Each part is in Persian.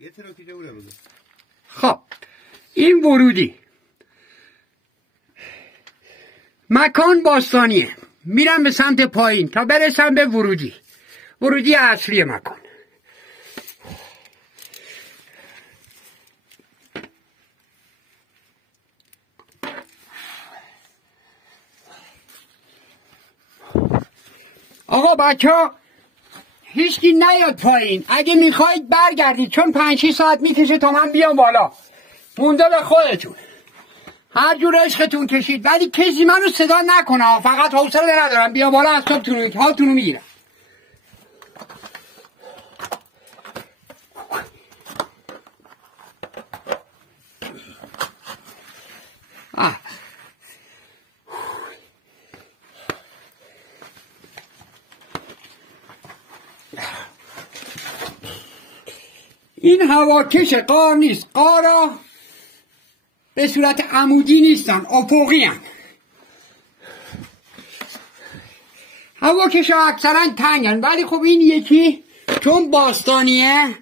یه تراکیده بوده بگو. خب این ورودی مکان باستانیه، میرم به سمت پایین تا برسم به ورودی اصلی مکان. آقا بچه ها هیچکی نیاد پایین، اگه میخواید برگردید چون 5-6 ساعت میکشه تا من بیام بالا. مونده به خودتون، هر جور عشقتون کشید، ولی کسی منو صدا نکنه، فقط حوصله ندارم. بیام بالا از صبحتون حالتونو میگیرم. این هواکش قار نیست، قارا به صورت عمودی نیستن، افقی هن. هواکش ها اکثرا تنگن، ولی خب این یکی چون باستانیه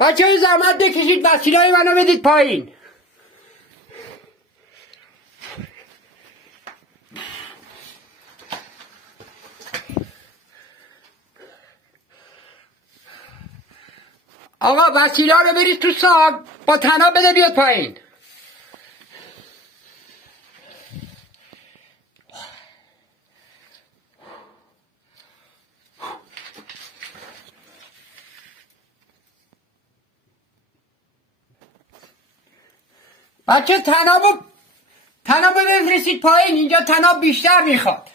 بچه های زحمت بکشید، وسیله‌های منو بدید پایین. آقا وسیله رو برید تو ساگ، با طناب بده بیاد پایین. بچه طناب بفرستید پایین، اینجا طناب بیشتر میخواد.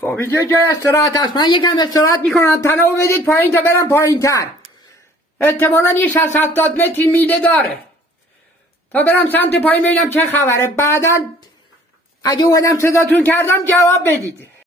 خب اینجا جای استراحت هست، من یکم استراحت میکنم. طنابو بدید پایین تا برم پایین تر. احتمالا یه 60-70 متری میله داره تا برم سمت پایین ببینم چه خبره. بعدا اگه اومدم صداتون کردم جواب بدید.